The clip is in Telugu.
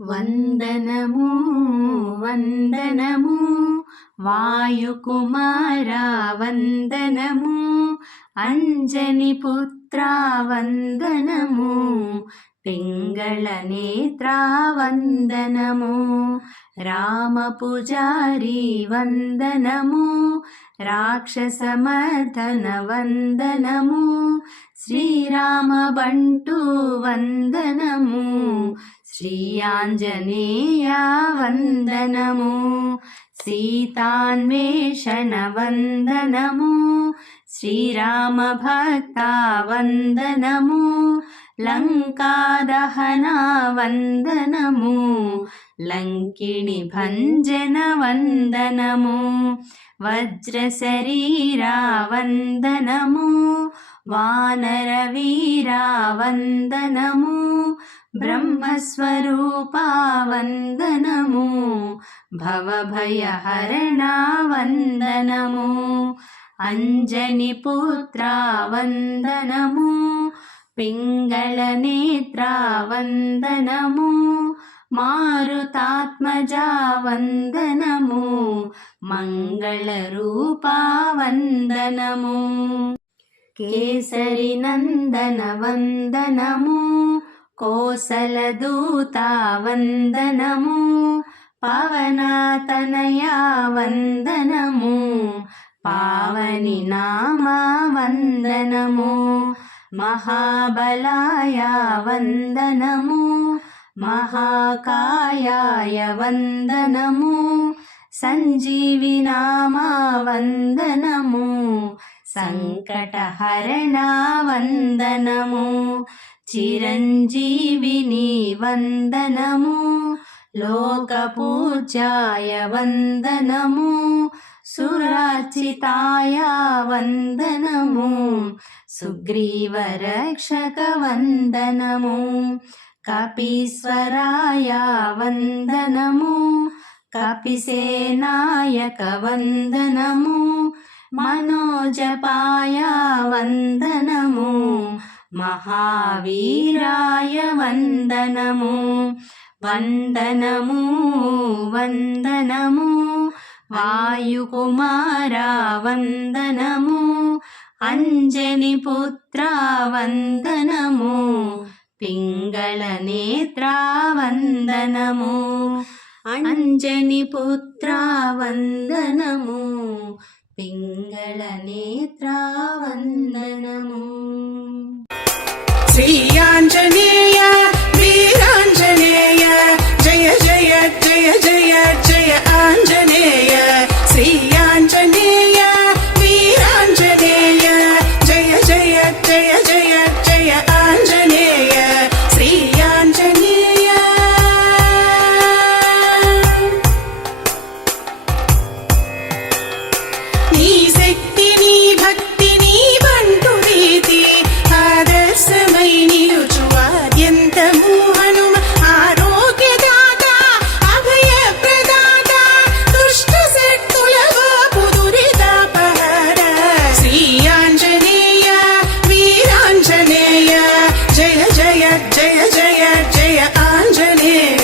వందనము వందనము వాయుకుమారా వందనము అంజని పుత్రా వందనము పింగళ నేత్రా వందనము రామ పూజారి వందనము రాక్షసమర్దన వందనము శ్రీరామ బంటు వందనము శ్రీ ఆంజనేయ వందనము సీతాన్వేషణ వందనము శ్రీరామ భక్త వందనము లంకా దహన వందనము లంకిణి భంజన వందనము వజ్ర శరీరా వందనము వానర వీరా వందనము బ్రహ్మస్వరూపా వందనము భవభయహరణ వందనము అంజని పుత్రా వందనము పింగళ నేత్రా వందనము మారుతాత్మజా వందనము మంగళ రూపా వందనము కేసరి నందన వందనము కోసలదూత వందనము పవనతనయా వందనము పావని నామ వందనము మహాబలాయ వందనము మహాకాయాయ వందనము సంజీవి నామ వందనము సంకటహరణ వందనము చిరంజీవిని వందనము లోకపూజ్యాయ వందనము సురార్చితాయ వందనము సుగ్రీవరక్షక వందనము కపీశ్వరాయ వందనము కపిసేనాయక వందనము మనోజపాయ వందనము మహావీరాయ వందనము వందనము వందనము వాయుకుమారా వందనము అంజని పుత్రా వందనము పింగళ నేత్రా వందనము అంజని పుత్రా వందనము పింగళ నేత్రా వందనము శ్రీ ఆంజనేయ వీరాంజనేయ జయ జయ జయ జయ జయ ఆంజనేయ శ్రీ ఆంజనేయ వీరాంజనేయ జయ జయ జయ జయ జయ ఆంజనేయ శ్రీ ఆంజనేయ నీ శక్తి నీ భక్తి నీ బంటు రీతి ఆదర్శమై నిలుచు ఆద్యంతము హనుమ ఆరోగ్యదాత అభయ ప్రదాత దుష్ట శక్తులకు దురితాపహర శ్రీ ఆంజనేయ వీరాంజనేయ జయ జయ జయ జయ జయ ఆంజనేయ